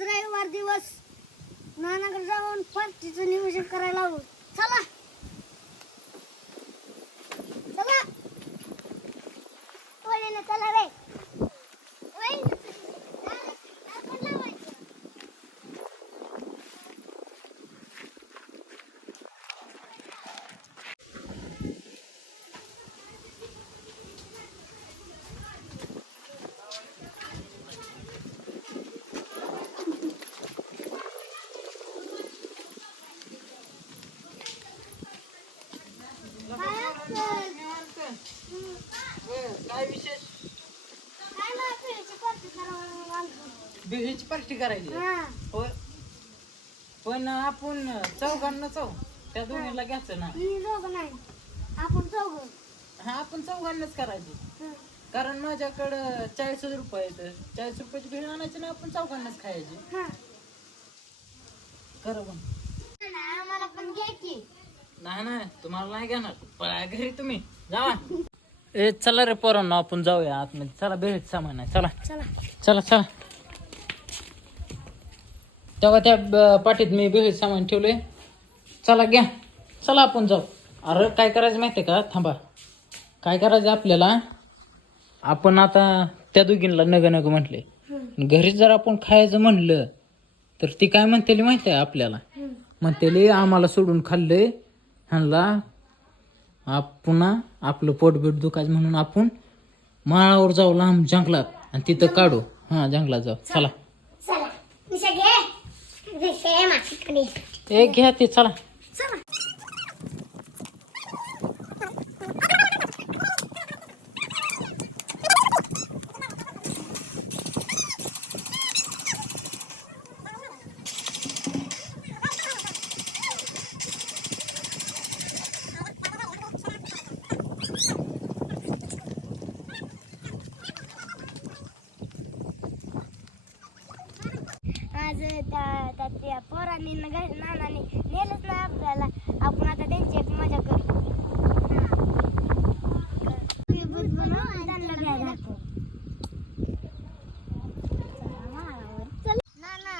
आज रविवार दिवस नानाकडे जाऊन पार्टीचं नियोजन करायला हवं. चला चला ओळीने चला रे. काय विशेष काय नाही फिरायची पार्टी करायला. बिहीची पार्टी करायची हा होय. पण आपण चौघांना त्या दोन्हीला घ्यायचं ना. मी दोघं नाही आपण चौघं. हा आपण चौघांनाच करायची. हं. कारण माझ्याकडं 40 रुपये आहेत. 40 रुपयाची भेळ आणायची ना आपण चौघांनाच खायची. हा खरं पण आम्हाला पण घ्या की. नाही तुम्हाला नाही घेणार. पळा घरी तुम्ही जावा. ए चला रे पोरांनो आपण जाऊया आतमध्ये. चला भेट सामान आहे. चला चला चला चला. तेव्हा त्या पाठीत मी भेट सामान ठेवले. चला घ्या. चला आपण जाऊ. अरे काय करायचं माहितीये का. थांबा. काय करायचं आपल्याला. आपण आता त्या दोघींना नग म्हटले. घरी जर आपण खायचं म्हणलं तर ती काय म्हणतेली माहिती आहे आपल्याला. म्हणतेली आम्हाला सोडून खाल्ले ह्यांना. पुन्हा आपलं पोटबीट दुखायचं म्हणून आपण माळावर जाऊ लांब जंगलात आणि तिथं काढू. हा जंगलात जाऊ. चला चला निशा घे माझ्याकडे. एक घ्या ते. चला चला आज त्या पोरांनी नानाने नेलंच नाही आपल्याला. आपण आता त्यांची एक मजा करू. त्यांना घ्यायला नाना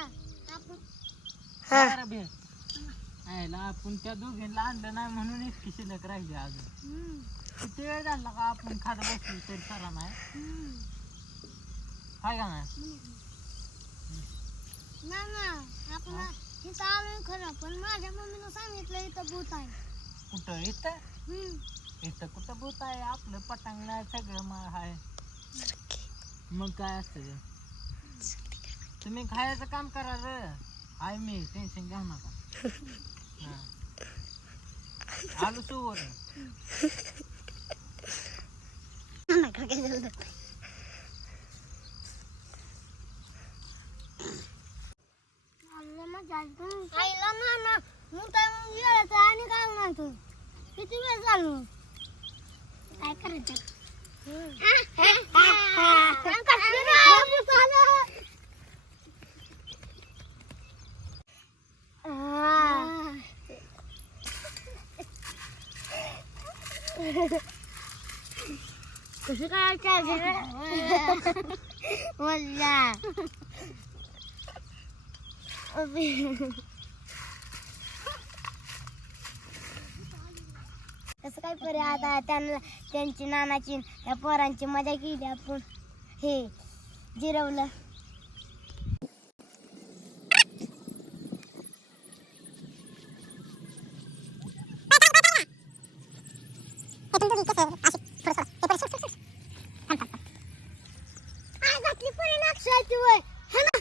आपण आयला आपण त्या दोघींना आणलं नाही म्हणून इतकी शिल्लक राहिली अजून. किती वेळ झाला का आपण खात बसलो तरी खरा नाही. हाय का नाही. नाना आपण इथं आलोय खरं पण माझ्या मम्मीनं सांगितलं इथं भूत आहे. कुठं इथं. इथं कुठं भूत आहे. आपलं पटांग नाही सगळं आहे. मग काय असतं ते. तुम्ही खायचं काम करा रे. आहे मी टेन्शन घेऊ नका. हा. आलो सुवर. आईला नाना वेळाचं आणि काय म्हणतो. किती वेळ चालू काय करायचं. कसं काय बोलला. कसं काय परे आता त्यांना त्यांची नानाची त्या पोरांची मजा केली आपण. हे जिरवलं. घातली पुरी नाक्षाची वय. हा ना.